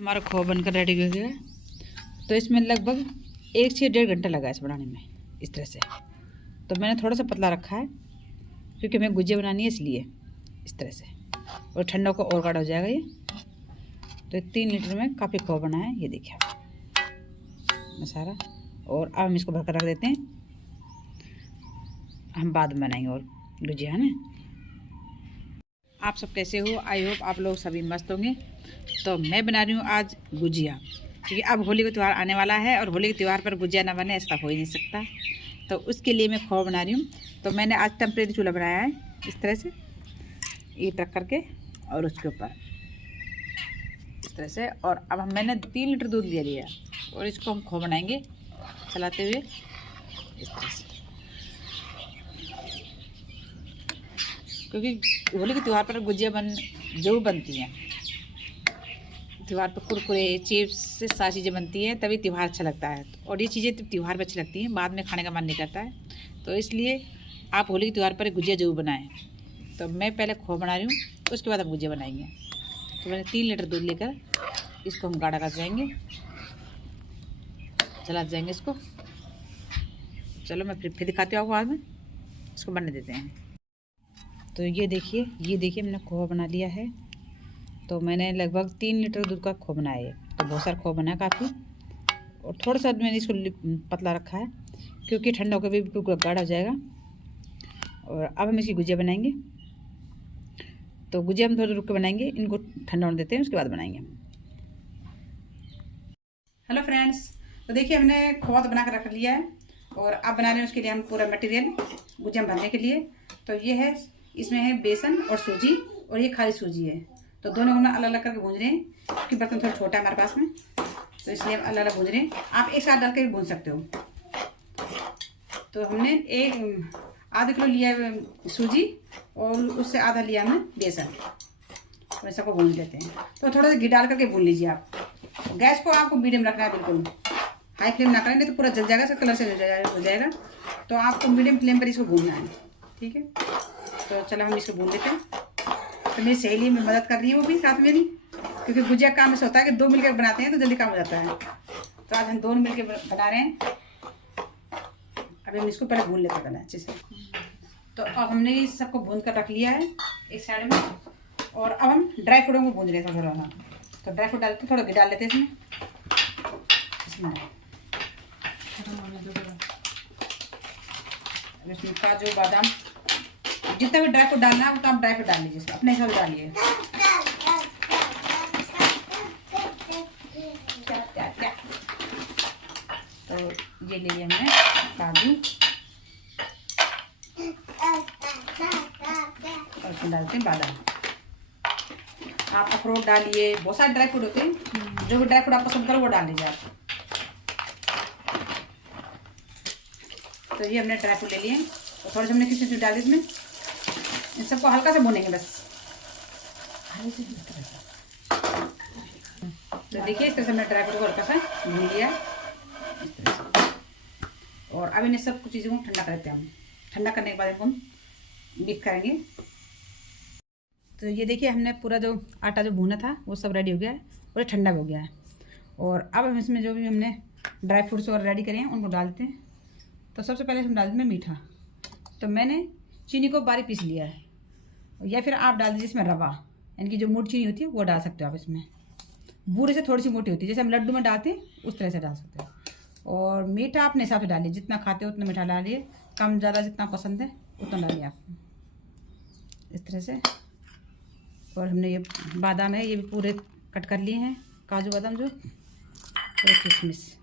हमारा खोआ बनकर रेडी हो गया है। तो इसमें लगभग 1 से 1.5 घंटा लगा इसे बनाने में, इस तरह से। तो मैंने थोड़ा सा पतला रखा है क्योंकि हमें गुजिया बनानी है, इसलिए इस तरह से। और ठंडा को और गाढ़ा हो जाएगा ये। तो 3 लीटर में काफ़ी खोआ बना है, ये देखिए आप सारा। और अब हम इसको भरकर रख देते हैं, हम बाद में बनाएंगे और गुजिया, है ना। आप सब कैसे हो? आई होप आप लोग सभी मस्त होंगे। तो मैं बना रही हूँ आज गुजिया, क्योंकि अब होली का त्यौहार आने वाला है और होली के त्यौहार पर गुजिया ना बने ऐसा हो ही नहीं सकता। तो उसके लिए मैं खोआ बना रही हूँ। तो मैंने आज टेम्परेरी चूल्हा बनाया है, इस तरह से ईंट रख करके और उसके ऊपर इस तरह से। और अब मैंने 3 लीटर दूध ले लिया और इसको हम खोआ बनाएंगे चलाते हुए, इस तरह से। क्योंकि होली के त्यौहार पर गुजिया जरूर बनती हैं। त्यौहार पर कुरकुरे, चिप्स से सारी चीज़ें बनती हैं, तभी त्यौहार अच्छा लगता है। और ये चीज़ें त्यौहार पर अच्छी लगती हैं, बाद में खाने का मन नहीं करता है। तो इसलिए आप होली के त्यौहार पर गुजिया जरूर बनाएं। तो मैं पहले खोआ बना रही हूँ, उसके बाद हम गुजिया बनाएंगे। तो मैंने 3 लीटर दूध लेकर इसको हम गाढ़ा कर जाएंगे, चला जाएंगे इसको। चलो मैं फिर दिखाती हूँ आपको बाद में। इसको बनने देते हैं। तो ये देखिए मैंने खोआ बना लिया है। तो मैंने लगभग 3 लीटर दूध का खोआ बनाया है। तो बहुत सारा खोआ बना काफ़ी। और थोड़ा सा मैंने इसको पतला रखा है क्योंकि ठंडा होकर भी बिल्कुल गाढ़ा हो जाएगा। और अब हम इसकी गुजिया बनाएंगे। तो गुजिया हम थोड़ा रुक के बनाएंगे, इनको ठंडा होने देते हैं, उसके बाद बनाएंगे हम। हेलो फ्रेंड्स, तो देखिए हमने खोआ तो बना कर रख लिया है और अब बना रहे हैं उसके लिए हम पूरा मटेरियल गुजिया भरने के लिए। तो ये है, इसमें है बेसन और सूजी, और ये खाली सूजी है। तो दोनों को हम अलग अलग करके भूंज रहे हैं क्योंकि बर्तन थोड़ा छोटा है हमारे पास में, तो इसलिए हम अलग अलग भूंज रहे हैं। आप एक साथ डाल के भी भूंज सकते हो। तो हमने आधा किलो लिया सूजी और उससे आधा लिया हमने बेसन। तो ऐसा को भून लेते हैं। तो थोड़ा सा घी डाल करके भून लीजिए आप। गैस को आपको मीडियम रखना है, बिल्कुल हाई फ्लेम ना करें, नहीं तो पूरा जल जाएगा, इसका कलर से हो जाएगा। तो आपको मीडियम फ्लेम पर इसको भूनना है, ठीक है। तो चलो हम इसको भून लेते हैं। तो मेरी सहेली में मदद कर रही है, वो भी साथ मेरी, क्योंकि गुजिया काम ऐसा होता है कि 2 मिलकर बनाते हैं तो जल्दी काम हो जाता है। तो आज हम दोनों मिलकर बना रहे हैं। अभी हम इसको पहले भून लेते हैं पहले अच्छे से। तो अब हमने इस सबको भून कर रख लिया है एक साइड में। और अब हम ड्राई फ्रूटों को भून रहे हैं थोड़ा। तो ड्राई फ्रूट डालते थोड़ा घी डाल लेते हैं इसमें। इसमें काजू, बादाम, जितना भी ड्राई फ्रूट डालना है उतना आप ड्राई फ्रूट डाल लीजिए, अपने हिसाब से डालिए। तो ये ले लिया हमने काजू, और इसमें डालते हैं बादाम। आप अखरोट डालिए, बहुत सारे ड्राई फ्रूट होते हैं, जो भी ड्राई फ्रूट आप पसंद करो वो डाल लीजिए आप। तो ये हमने ड्राई फ्रूट ले लिए और थोड़े से हमने किशमिश डाली इसमें। इन सबको हल्का से भूनेंगे बस। तो देखिए इस तरह से हमने ड्राई फ्रूट को हल्का सा भून लिया। और अब इन सब कुछ चीज़ों को ठंडा कर देते हैं हम। ठंडा करने के बाद हम मिक्स करेंगे। तो ये देखिए हमने पूरा जो आटा जो भूना था वो सब रेडी हो गया है और ये ठंडा हो गया है। और अब हम इसमें जो भी हमने ड्राई फ्रूट्स वगैरह रेडी करे हैं उनको डालते हैं। तो सबसे पहले हम डाल देते हैं मीठा। तो मैंने चीनी को बारीक पीस लिया है, या फिर आप डाल दीजिए इसमें रवा, यानी कि जो मोटी चीनी होती है वो डाल सकते हो आप इसमें। बूरे से थोड़ी सी मोटी होती है, जैसे हम लड्डू में डालते हैं उस तरह से डाल सकते हो। और मीठा अपने हिसाब से डालिए, जितना खाते हो उतना मीठा डालिए, कम ज़्यादा जितना पसंद है उतना डालिए आप, इस तरह से। और हमने ये बादाम है ये भी पूरे कट कर लिए हैं, काजू बादाम जो, और किशमिश,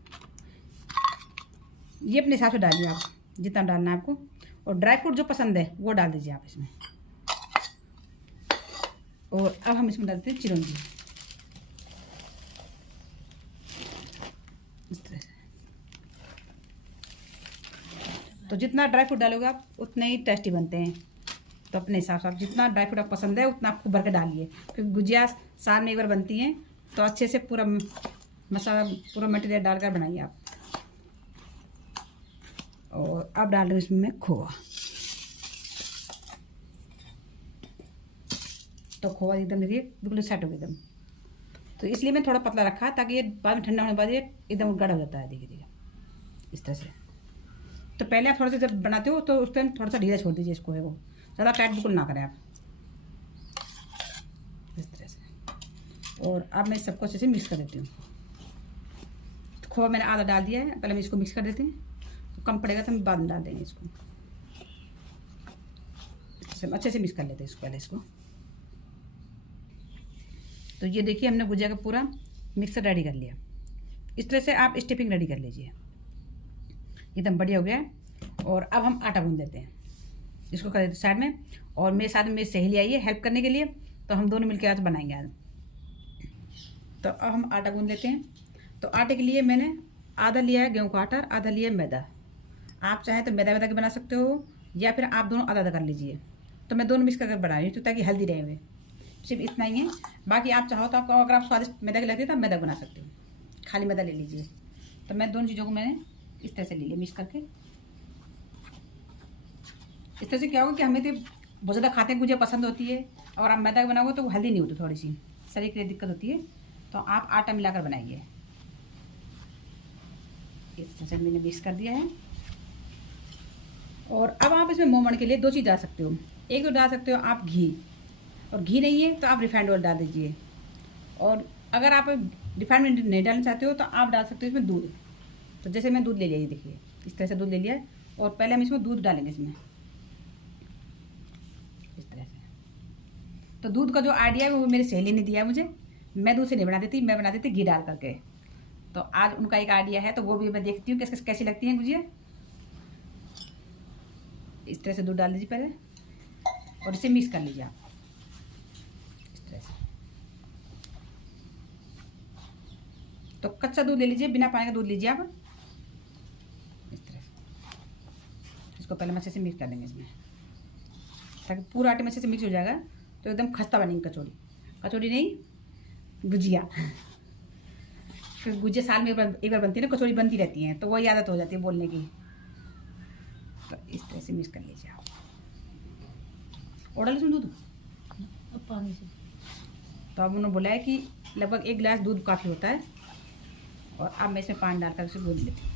ये अपने हिसाब से डालिए आप जितना डालना है आपको। और ड्राई फ्रूट जो पसंद है वो डाल दीजिए आप इसमें। और अब हम इसमें डालते हैं चिरौंजी, इस तरह से। तो जितना ड्राई फ्रूट डालोगे आप उतने ही टेस्टी बनते हैं। तो अपने हिसाब से आप जितना ड्राई फ्रूट आप पसंद है उतना आप खूब भर के डालिए, क्योंकि गुजिया साल में एक बार बनती हैं। तो अच्छे से पूरा मसाला, पूरा मटेरियल डालकर बनाइए आप। और अब डाल रही हूँ इसमें मैं खोआ। तो खोआ एकदम देखिए बिल्कुल सेट हो गया एकदम। तो इसलिए मैं थोड़ा पतला रखा ताकि ये बाद में ठंडा होने के बाद ये एकदम गाढ़ा हो जाता है। देखिए देखिए इस तरह से। तो पहले आप थोड़ा सा जब बनाते हो तो उस टाइम थोड़ा सा ढीला छोड़ दीजिए इसको, है वो ज़्यादा टाइट बिल्कुल ना करें आप, इस तरह से। और अब मैं सबको अच्छे से मिक्स कर देती हूँ। तो खोआ मैंने आधा डाल दिया है, पहले हम इसको मिक्स कर देते हैं, तो कम पड़ेगा तो हम बाद में डाल देंगे इसको। इस तरह से अच्छे से मिक्स कर लेते हैं इसको पहले इसको। तो ये देखिए हमने गुजिया का पूरा मिक्सर रेडी कर लिया। इस तरह से आप स्टफिंग रेडी कर लीजिए, एकदम बढ़िया हो गया है। और अब हम आटा गूंद देते हैं, इसको कर देते हैं साइड में। और मेरे साथ में मेरी सहेली आई है हेल्प करने के लिए, तो हम दोनों मिलकर आज बनाएंगे आज। तो अब हम आटा गूंद लेते हैं। तो आटे के लिए मैंने आधा लिया है गेहूं का आटा, आधा लिया है मैदा। आप चाहें तो मैदा मैदा के बना सकते हो, या फिर आप दोनों आधा आधा कर लीजिए। तो मैं दोनों मिक्स करके बना रही हूँ ताकि हेल्दी रहे हुए, सिर्फ इतना ही है। बाकी आप चाहो तो आपको अगर आप स्वादिष्ट मैदा के लगती है तो आप मैदा बना सकते हो, खाली मैदा ले लीजिए। तो मैं दोनों चीज़ों को मैंने इस तरह से ले लिया मिक्स करके। इस तरह से क्या होगा कि हमें तो बहुत ज़्यादा खाते हैं, गुजिया पसंद होती है, और आप मैदा बनाओगे तो वो हेल्दी नहीं होती, थोड़ी सी शरीर के लिए दिक्कत होती है। तो आप आटा मिलाकर बनाइए। इस तरह से मैंने मिक्स कर दिया है। और अब आप इसमें मोमन के लिए दो चीज़ डाल सकते हो। एक तो डाल सकते हो आप घी, और घी नहीं है तो आप रिफाइंड ऑयल डाल दीजिए। और अगर आप रिफाइंड नहीं डालना चाहते हो तो आप डाल सकते हो इसमें दूध। तो जैसे मैं दूध ले लिया, देखिए इस तरह से दूध ले लिया है, और पहले हम इसमें दूध डालेंगे इसमें इस तरह से। तो दूध का जो आइडिया है वो मेरी सहेली ने दिया है मुझे, मैं दूध से नहीं बनाती थी, मैं बनाती थी घी डाल करके। तो आज उनका एक आइडिया है, तो वो भी मैं देखती हूँ कैसी लगती है गुजिया। इस तरह से दूध डाल दीजिए पहले, और इसे मिक्स कर लीजिए आप इस तरह से। तो कच्चा दूध ले लीजिए, बिना पानी का दूध लीजिए आप इस तरह से। इसको पहले हम अच्छे से मिक्स कर देंगे इसमें, ताकि पूरा आटे में अच्छे से मिक्स हो जाएगा। तो एकदम खस्ता बनेगी कचौड़ी, कचौड़ी नहीं गुजिया। फिर गुजिया साल में एक बार बनती है ना, कचौड़ी बनती रहती हैं, तो वही आदत हो जाती है बोलने की। तो इस तरह से मिक्स कर लीजिए आप। और डाल इसमें दूध पानी से। तो अब उन्होंने बोला है कि लगभग 1 गिलास दूध काफ़ी होता है। और अब मैं इसमें पानी डालकर उसे गूंद लेती हूँ।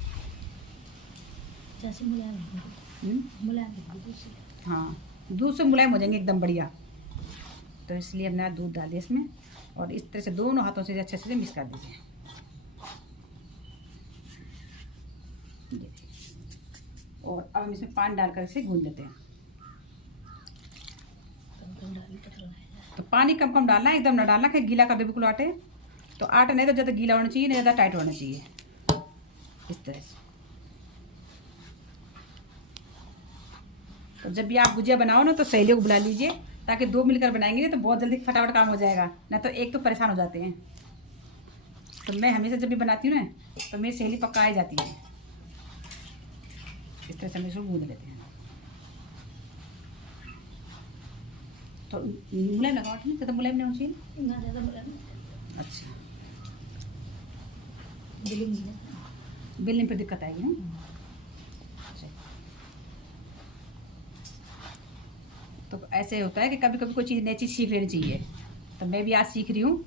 जैसे मुलायम दूध से, हाँ दूध से मुलायम हो जाएंगे एकदम बढ़िया। तो इसलिए हमने दूध डाल दिया इसमें, और इस तरह से दोनों हाथों से अच्छे से मिक्स कर दीजिए। और अब हम इसमें पानी डालकर इसे गूंद देते हैं। तो पानी कम कम डालना है, एकदम ना डालना कि गीला कर दे बिल्कुल आटे। तो आटा नहीं तो ज़्यादा गीला होना चाहिए, नहीं ज़्यादा टाइट होना चाहिए, इस तरह से। तो जब भी आप गुजिया बनाओ ना तो सहेलियों को बुला लीजिए, ताकि 2 मिलकर बनाएंगे तो बहुत जल्दी फटाफट काम हो जाएगा, ना तो एक तो परेशान हो जाते हैं। तो मैं हमेशा जब भी बनाती हूँ ना तो मेरी सहेली पक्का आ जाती है। इस तरह से हम इसको गूंद लेते हैं। तो मुलायम लगाओ, ठीक है, ज़्यादा मुलायम नहीं होना चाहिए ना, ज़्यादा मुलायम। अच्छा, बेलने पर दिक्कत आएगी ना। तो ऐसे होता है कि कभी कभी कोई चीज़ नई चीज़ सीख लेनी चाहिए। तो मैं भी आज सीख रही हूँ,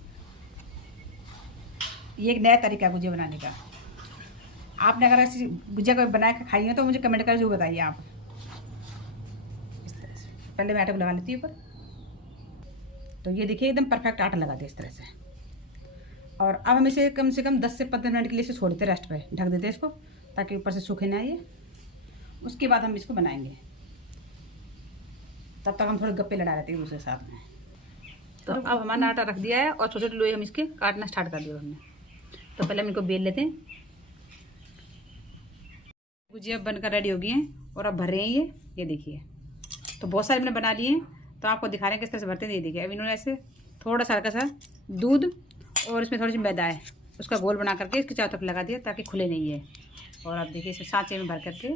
ये एक नया तरीका है गुजिया बनाने का। आपने अगर ऐसी गुजिया को बना के खाई है तो मुझे कमेंट कर जरूर बताइए आप। इस तरह से पहले मैं आटे को लगा लेती हूँ ऊपर। तो ये देखिए एकदम परफेक्ट आटा लगा दिया इस तरह से। और अब हम इसे कम से कम 10 से 15 मिनट के लिए इसे छोड़ देते रेस्ट पे, ढक देते इसको, ताकि ऊपर से सूखे ना ये। उसके बाद हम इसको बनाएंगे, तब तक हम थोड़े गप्पे लड़ा लेते हैं दूसरे साथ में। तो अब हमारा आटा रख दिया है, और छोटे छोटे लोहे हम इसके काटना स्टार्ट कर दिया हमने। तो पहले हम इनको बेल लेते हैं। गुजिया बनकर रेडी हो गई हैं, और अब भर रहे हैं ये देखिए। तो बहुत सारे हमने बना लिए हैं, तो आपको दिखा रहे हैं किस तरह से भरते हैं। ये देखिए अब इन्होंने ऐसे थोड़ा सा हल्का सा दूध और इसमें थोड़ी सी मैदा है, उसका गोल बना करके इसके चारों तरफ लगा दिया ताकि खुले नहीं है। और अब देखिए इसे सांचे में भर करके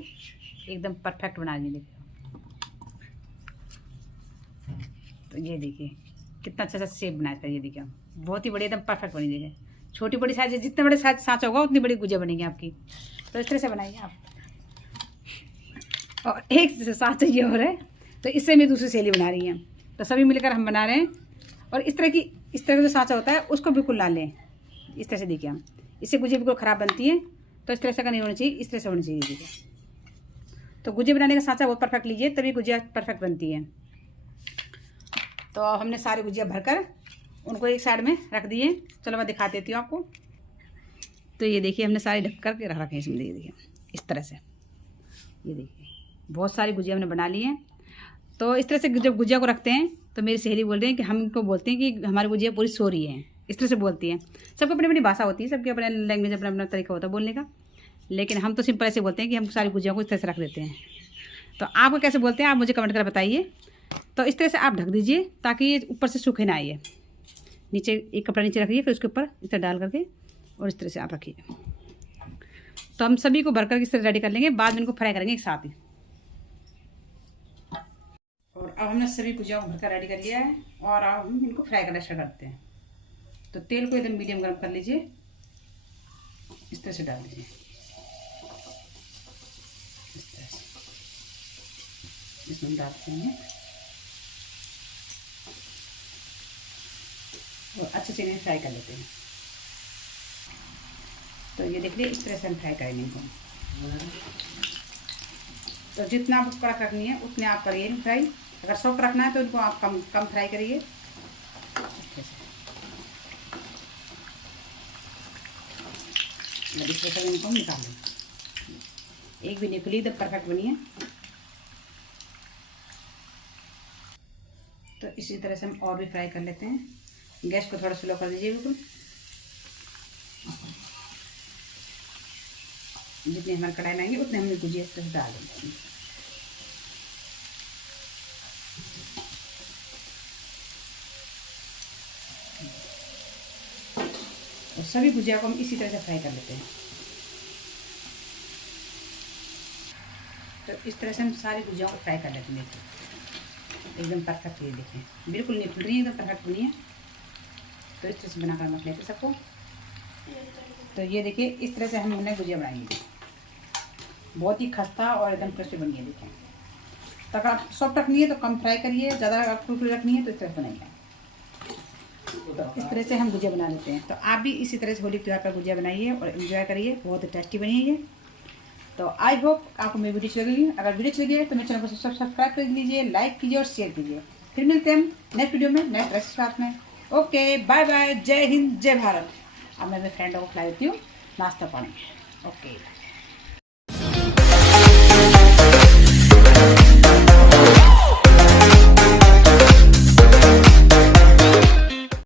एकदम परफेक्ट बना दिए। देखिए तो ये देखिए कितना अच्छा सा शेप बनाया था। ये देखिए बहुत ही बढ़िया एकदम परफेक्ट बनी। देखिए छोटी बड़ी साइज, जितने बड़े साइज सांचा होगा उतनी बड़ी गुजिया बनेगी आपकी। तो इस तरह से बनाइए आप। और एक साथ ये हो रहा है, तो इससे मैं दूसरी सहेली बना रही हैं। तो सभी मिलकर हम बना रहे हैं, और इस तरह का जो सांचा होता है उसको बिल्कुल ला लें। इस तरह से देखिए हम, इससे गुजिया बिल्कुल ख़राब बनती है। तो इस तरह से का नहीं होना चाहिए, इस तरह से होनी चाहिए देखिए। तो गुजिया बनाने का सांचा बहुत परफेक्ट लीजिए, तभी गुजिया परफेक्ट बनती है। तो हमने सारी गुजिया भरकर उनको एक साइड में रख दिए। चलो मैं दिखा देती हूँ आपको। तो ये देखिए हमने सारी ढक कर के रख रखे हैं इसमें, देखिए इस तरह से। ये देखिए बहुत सारी गुजिया हमने बना ली हैं। तो इस तरह से जब गुजिया को रखते हैं तो मेरी सहेली बोल रही है कि हम इनको बोलते हैं कि हमारी गुजिया पूरी सो रही है, इस तरह से बोलती हैं। सबको अपनी अपनी भाषा होती है, सबके अपने लैंग्वेज, अपना अपना तरीका होता है बोलने का। लेकिन हम तो सिंपल ऐसे बोलते हैं कि हम सारी गुजिया को इस तरह से रख देते हैं। तो आपको कैसे बोलते हैं आप मुझे कमेंट कर बताइए। तो इस तरह से आप ढक दीजिए ताकि ये ऊपर से सूखे ना आइए। नीचे एक कपड़ा नीचे रखिए, फिर उसके ऊपर इस तरह डाल करके और इस तरह से आप रखिए। तो हम सभी को भरकर इस तरह रेडी कर लेंगे, बाद में इनको फ्राई करेंगे एक साथ ही। और अब हमने सभी गुजिया को भरकर रेडी कर लिया है और अब हम इनको फ्राई करना स्टार्ट करते हैं। तो तेल को एकदम मीडियम गर्म कर लीजिए, इस तरह से डाल दीजिए, इस तरह से इसमें डालते हैं और अच्छे से इन्हें फ्राई कर लेते हैं। तो ये देख लीजिए इस तरह से हम फ्राई करेंगे इनको। तो जितना आपको कड़क रखनी है उतने आप करिए फ्राई। अगर सॉफ्ट रखना है तो इनको आप कम फ्राई करिए। इस तरह से इनको निकाल लें, एक भी निकली तो परफेक्ट बनी है। तो इसी तरह से हम और भी फ्राई कर लेते हैं। गैस को थोड़ा स्लो कर दीजिए बिल्कुल। जितनी हमारी कढ़ाई में आएंगे उतने हमने गुजिया इस तरह से डाल देंगे। और सभी गुजिया को हम इसी तरह से फ्राई कर लेते हैं। तो इस तरह से हम सारी गुजिया को फ्राई कर लेते हैं। एकदम परफेक्ट, ये देखें बिल्कुल नहीं फूल रही है, एकदम परफेक्ट बनी है। तो इस तरह से बनाकर रख लेते सबको। तो ये देखिए इस तरह से हम हमने गुजिया बनाएंगे, बहुत ही खस्ता और एकदम क्रिस्पी बनी है। देखें तो अगर आप सॉफ्ट रखनी है तो कम फ्राई करिए, ज़्यादा कुरकुरी रखनी है तो इस तरह से बनाइए। तो इस तरह से हम गुजिया बना लेते हैं। तो आप भी इसी तरह से होली त्यौहार पर गुजिया बनाइए और एंजॉय करिए, बहुत टेस्टी बनी है। तो आई होप आपको मेरी वीडियो अच्छी लगी। अगर वीडियो अच्छी लगी है तो मेरे चैनल को सब्सक्राइब कर लीजिए, लाइक कीजिए और शेयर कीजिए। फिर मिलते हैं नेक्स्ट वीडियो में नेक्स्ट रेसिपी साथ में। ओके बाय बाय, जय हिंद जय भारत। अब मैं अपने फ्रेंडों को खिला देती हूँ नाश्ता पानी। ओके।